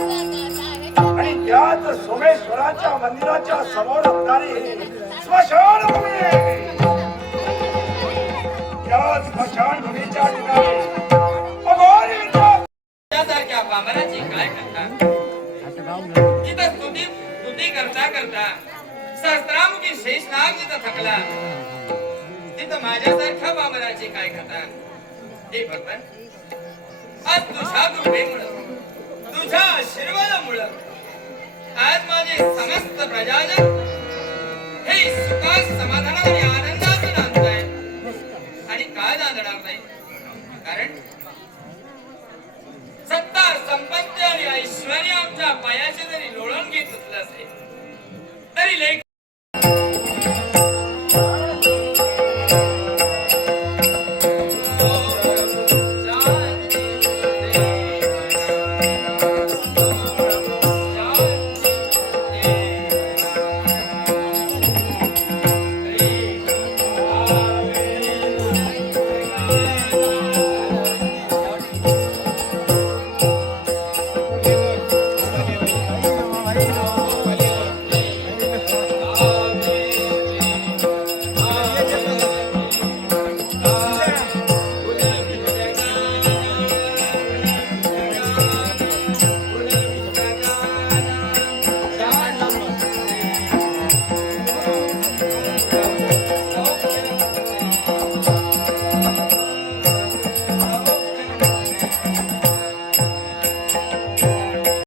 आणि त्याच सोमेश्वराच्या मंदिराच्या समोर असणारी स्मशानभूमी आहे. त्या स्मशानभूमीच्या ठिकाणी त्यासारख्या बामराची काय करता तिथं स्तुती करता करता सहस्त्रामुखी शेषनाग जिथं थकला तिथं माझ्यासारख्या बामराची काय करता. हे भगवान, आज तुझ्या कृपेमुळं तुझ्या आशीर्वादामुळं आज माझे समस्त प्रजाजन हे सुखात समाधानात आणि आनंदात नांदताय आणि काय नांदणार नाही. कारण सत्ता संपत्ती आणि ऐश्वर्य